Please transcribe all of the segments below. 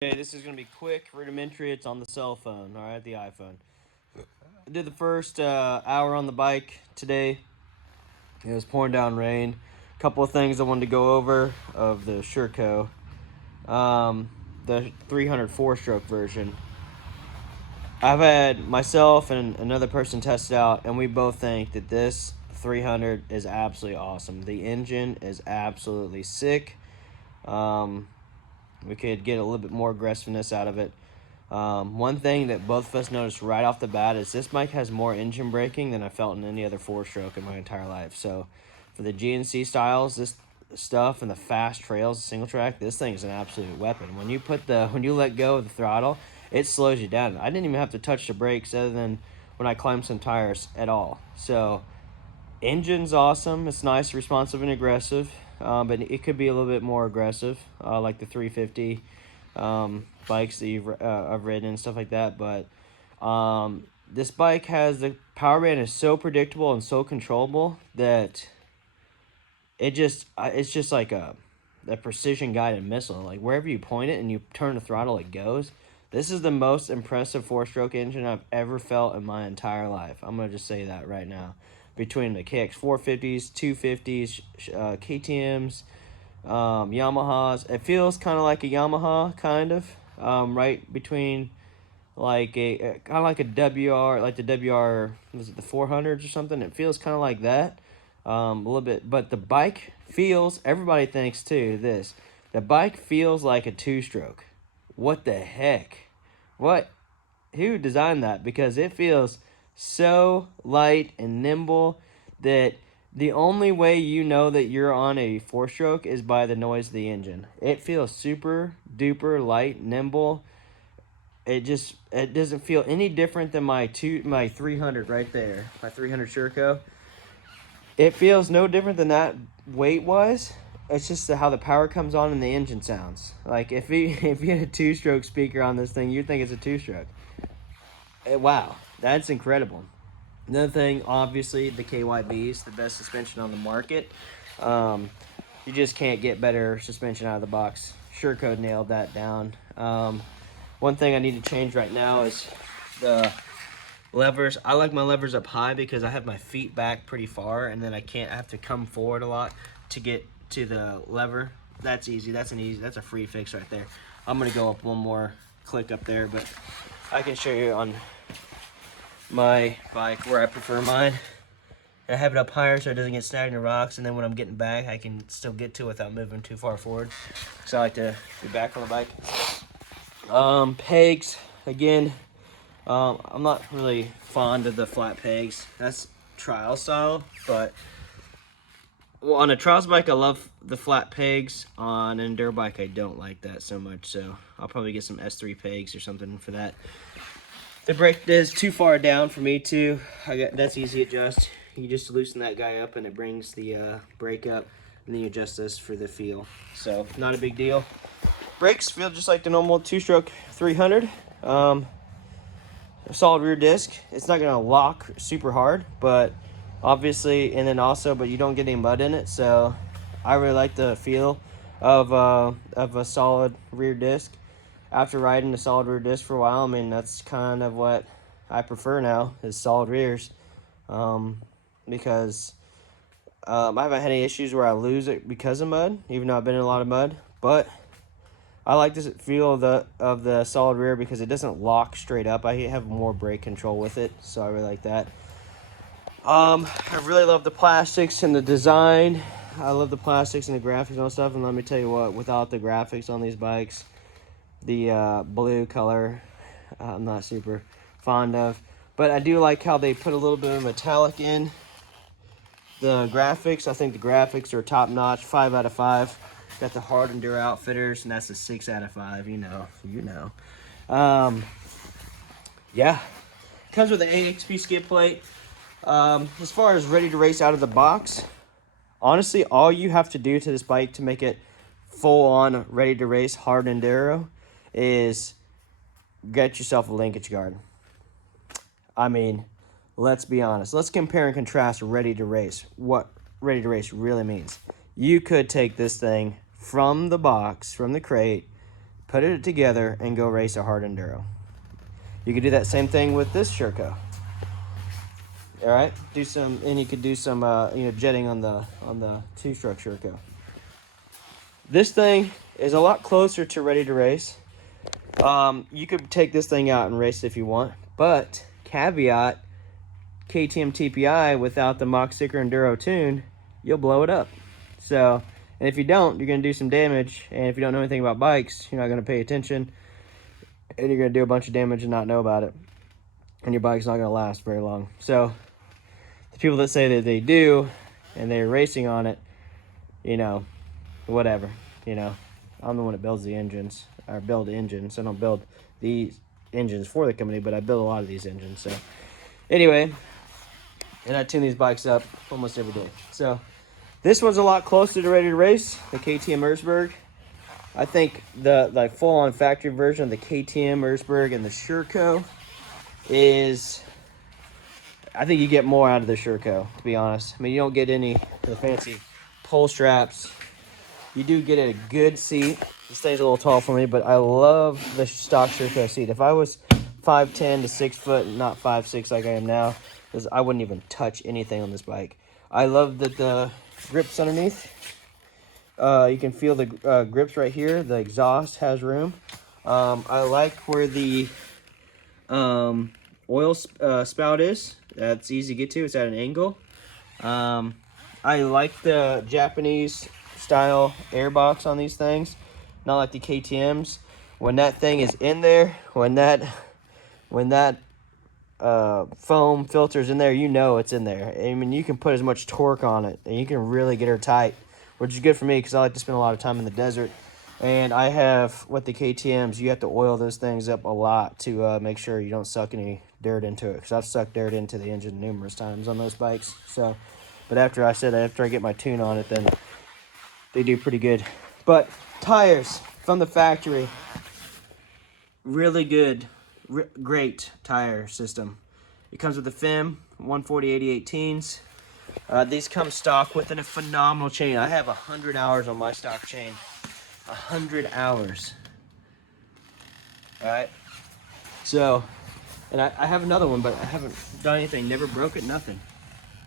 Okay, this is going to be quick, rudimentary. It's on the cell phone, all right, the iPhone. I did the first hour on the bike today. It was pouring down rain. A couple of things I wanted to go over of the SHERCO. The 304-stroke version. I've had myself and another person test it out, and we both think that this 300 is absolutely awesome. The engine is absolutely sick. We could get a little bit more aggressiveness out of it. One thing that both of us noticed right off the bat is this bike has more engine braking than I felt in any other four-stroke in my entire life. So for the GNC styles, this stuff and the fast trails, single track, this thing is an absolute weapon. When you let go of the throttle, it slows you down. I didn't even have to touch the brakes other than when I climbed some tires at all. So engine's awesome. It's nice, responsive, and aggressive. But it could be a little bit more aggressive, like the 350 bikes that I've ridden and stuff like that. But this bike has the power band is so predictable and so controllable that it's just like a precision guided missile. Like wherever you point it and you turn the throttle, it goes. This is the most impressive four-stroke engine I've ever felt in my entire life. I'm gonna just say that right now. Between the KX 450s, 250s, KTMs, Yamahas, it feels kind of like a Yamaha, kind of, right between like kind of like a WR, like the WR, was it the 400s or something? It feels kind of like that, a little bit. But the bike feels, everybody thinks too, the bike feels like a two-stroke. What the heck? Who designed that? Because it feels so light and nimble that the only way you know that you're on a four-stroke is by the noise of the engine. It feels super duper light, nimble. It doesn't feel any different than my 300 right there, my 300 SHERCO. It feels no different than that weight-wise. It's just how the power comes on and the engine sounds. Like if you had a two-stroke speaker on this thing, you'd think it's a two-stroke. Wow, that's incredible. Another thing, obviously, the KYB is the best suspension on the market. You just can't get better suspension out of the box. SHERCO nailed that down. One thing I need to change right now is the levers. I like my levers up high because I have my feet back pretty far, and then I have to come forward a lot to get to the lever. That's easy. That's a free fix right there. I'm gonna go up one more click up there, but I can show you on my bike where I prefer mine. I have it up higher so it doesn't get snagged in the rocks, and then when I'm getting back, I can still get to it without moving too far forward. So I like to be back on the bike. Pegs, again, I'm not really fond of the flat pegs. That's trial style, but on a trials bike, I love the flat pegs. On an enduro bike, I don't like that so much, so I'll probably get some S3 pegs or something for that. The brake is too far down for me too. That's easy to adjust. You just loosen that guy up and it brings the brake up, and then you adjust this for the feel. So not a big deal. Brakes feel just like the normal two-stroke 300. A solid rear disc. It's not gonna lock super hard, but obviously, and then also, but you don't get any mud in it. So I really like the feel of a solid rear disc. After riding a solid rear disc for a while, I mean, that's kind of what I prefer now, is solid rears. Because I haven't had any issues where I lose it because of mud, even though I've been in a lot of mud. But I like this feel of the solid rear because it doesn't lock straight up. I have more brake control with it, so I really like that. I really love the plastics and the design. I love the plastics and the graphics and all stuff. And let me tell you what, without the graphics on these bikes, the blue color, I'm not super fond of. But I do like how they put a little bit of metallic in the graphics. I think the graphics are top notch, 5 out of 5. Got the Hard Enduro Outfitters, and that's a 6 out of 5. You know. Yeah. Comes with an AXP skid plate. As far as ready to race out of the box, honestly, all you have to do to this bike to make it full on ready to race hard enduro is get yourself a linkage guard. I mean, let's be honest. Let's compare and contrast ready to race. What ready to race really means. You could take this thing from the box, from the crate, put it together, and go race a hard enduro. You could do that same thing with this SHERCO. All right, and you could do some, jetting on the two-stroke SHERCO. This thing is a lot closer to ready to race. You could take this thing out and race it if you want, but caveat, KTM TPI without the Mach Sticker Enduro tune, you'll blow it up. So, and if you don't, you're going to do some damage, and if you don't know anything about bikes, you're not going to pay attention, and you're going to do a bunch of damage and not know about it, and your bike's not going to last very long. So, the people that say that they do, and they're racing on it, whatever, I'm the one that builds the engines, or build engines. I don't build these engines for the company, but I build a lot of these engines. So, anyway, and I tune these bikes up almost every day. So, this one's a lot closer to ready to race, the KTM Erzberg. I think the full-on factory version of the KTM Erzberg and the SHERCO is, I think you get more out of the SHERCO, to be honest. I mean, you don't get any of the fancy pull straps. You do get a good seat. This thing's a little tall for me, but I love the stock SHERCO seat. If I was 5'10" to 6 foot, not 5'6" like I am now, because I wouldn't even touch anything on this bike. I love that the grips underneath. You can feel the grips right here. The exhaust has room. I like where the oil spout is. That's easy to get to. It's at an angle. I like the Japanese style airbox on these things, not like the KTM's. When that thing is in there, when that foam filter's in there, it's in there. I mean, you can put as much torque on it, and you can really get her tight, which is good for me because I like to spend a lot of time in the desert. And I have, with the KTM's, you have to oil those things up a lot to make sure you don't suck any dirt into it, because I've sucked dirt into the engine numerous times on those bikes. So, but after I get my tune on it, then they do pretty good. But tires from the factory, really good, great tire system. It comes with the FIM 140/80/18s. These come stock with a phenomenal chain. I have 100 hours on my stock chain. 100 hours. All right. So, and I have another one, but I haven't done anything. Never broke it, nothing.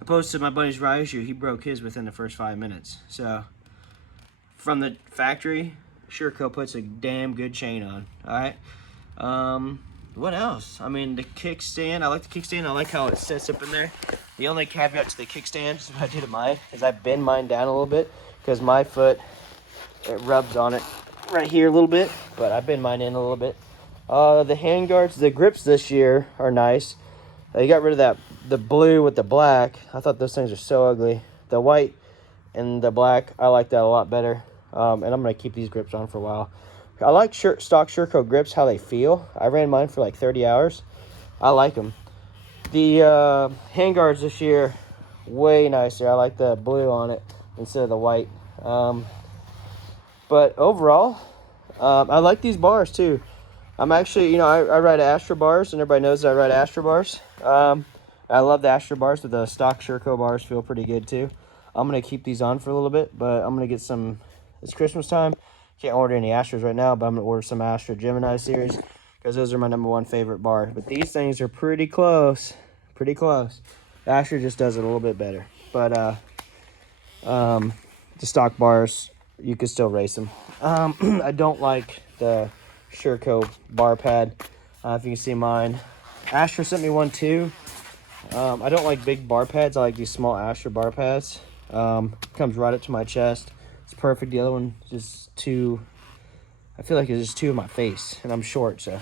Opposed to my buddy's Raju, he broke his within the first 5 minutes. So, from the factory, SHERCO puts a damn good chain on. All right. What else? I mean, the kickstand. I like the kickstand. I like how it sets up in there. The only caveat to the kickstand is what I do to mine is I bend mine down a little bit because my foot, it rubs on it right here a little bit, but I bend mine in a little bit. The hand guards, the grips this year are nice. They got rid of the blue with the black. I thought those things are so ugly. The white and the black, I like that a lot better. And I'm going to keep these grips on for a while. I like stock SHERCO grips, how they feel. I ran mine for like 30 hours. I like them. The hand guards this year, way nicer. I like the blue on it instead of the white. But overall, I like these bars too. I'm actually, I ride Astra bars, and everybody knows that I ride Astra bars. I love the Astra bars, but the stock SHERCO bars feel pretty good too. I'm going to keep these on for a little bit, but I'm going to get some, it's Christmas time. Can't order any Astras right now, but I'm going to order some Astra Gemini series because those are my #1 favorite bar. But these things are pretty close. Pretty close. Astra just does it a little bit better. But the stock bars, you can still race them. I don't like the SHERCO bar pad. If you can see mine. Astra sent me one too. I don't like big bar pads. I like these small Astra bar pads. Comes right up to my chest. It's perfect. The other one is just too, I feel like it's just too in my face, and I'm short, so.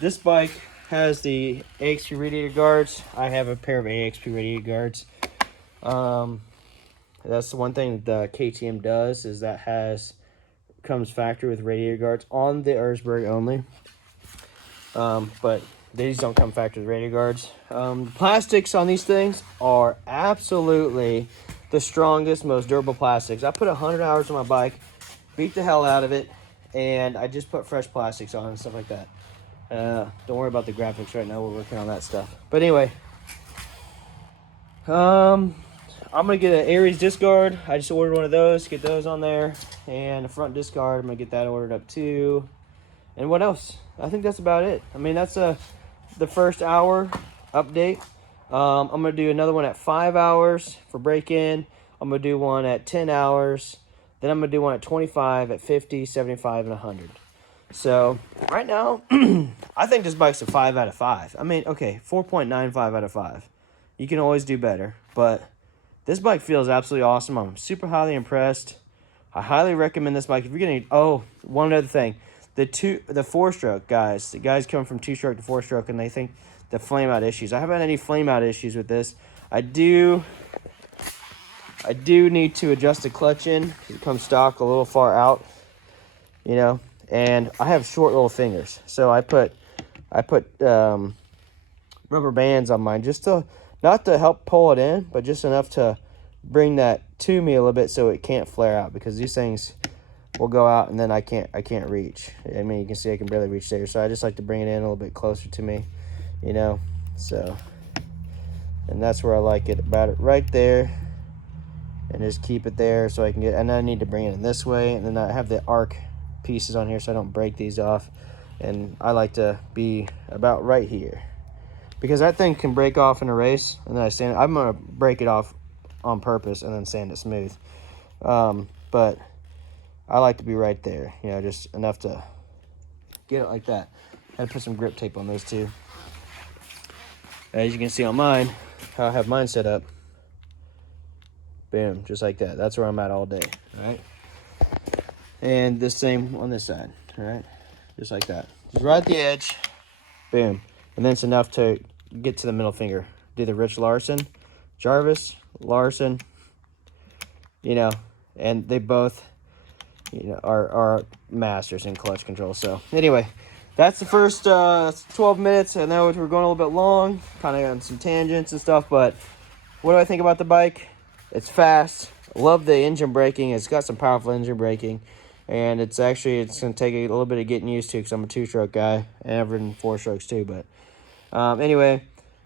This bike has the AXP radiator guards. I have a pair of AXP radiator guards. That's the one thing that the KTM does, is that comes factory with radiator guards on the Erzberg only. But these don't come factory with radiator guards. The plastics on these things are absolutely the strongest, most durable plastics. I put 100 hours on my bike, beat the hell out of it, and I just put fresh plastics on and stuff like that. Don't worry about the graphics right now. We're working on that stuff. But anyway, I'm gonna get an Aries disc guard. I just ordered one of those, get those on there, and a front disc guard. I'm gonna get that ordered up too. And what else? I think that's about it. I mean, that's the first hour update. I'm gonna do another one at 5 hours for break-in. I'm gonna do one at 10 hours. Then I'm gonna do one at 25, at 50, 75, and 100. So right now, I think this bike's a 5 out of 5. I mean, okay, 4.95 out of 5. You can always do better, but this bike feels absolutely awesome. I'm super highly impressed. I highly recommend this bike. If you're getting, oh, one other thing, the 4-stroke guys, the guys come from 2-stroke to 4-stroke, and they think the flame out issues. I haven't had any flame out issues with this. I do need to adjust the clutch in. It comes stock a little far out, you know, and I have short little fingers, so I put rubber bands on mine just to, not to help pull it in, but just enough to bring that to me a little bit so it can't flare out, because these things will go out and then I can't reach. I mean, you can see I can barely reach there, so I just like to bring it in a little bit closer to me, you know. So, and that's where I like it, about it right there, and just keep it there so I can get, and I need to bring it in this way, and then I have the arc pieces on here so I don't break these off, and I like to be about right here, because that thing can break off in a race, and then I sand it. I'm gonna break it off on purpose and then sand it smooth, but I like to be right there, you know, just enough to get it like that. I had to put some grip tape on those too. As you can see on mine, how I have mine set up, boom, just like that. That's where I'm at all day, all right? And the same on this side, all right? Just like that. Just right at the edge, boom. And then it's enough to get to the middle finger. Do the Rich Larson, Jarvis, Larson, you know, and they both, you know, are masters in clutch control. So anyway, that's the first 12 minutes. I know we're going a little bit long, kind of on some tangents and stuff, but what do I think about the bike? It's fast. Love the engine braking. It's got some powerful engine braking, and it's going to take a little bit of getting used to, because I'm a 2-stroke guy, and I've ridden 4 strokes too. But anyway,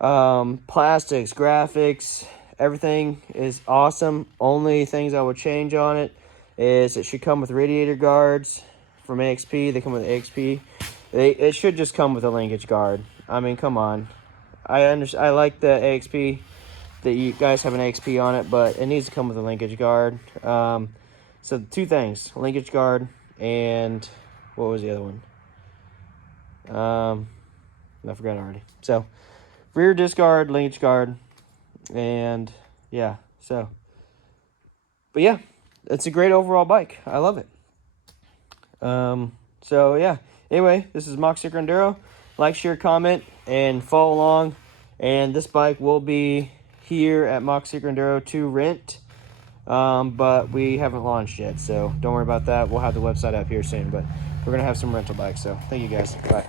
plastics, graphics, everything is awesome. Only things I would change on it is it should come with radiator guards from AXP. They come with AXP. It should just come with a linkage guard. I mean, come on. I like the AXP, that you guys have an AXP on it, but it needs to come with a linkage guard. So 2 things, linkage guard, and what was the other one? I forgot already. So rear disc guard, linkage guard, and yeah, so, but yeah, it's a great overall bike. I love it. So yeah, anyway, this is Mach Sticker Enduro. Like, share, comment, and follow along. And this bike will be here at Mach Sticker Enduro to rent, but we haven't launched yet, so don't worry about that. We'll have the website up here soon, but we're gonna have some rental bikes. So thank you guys. Bye.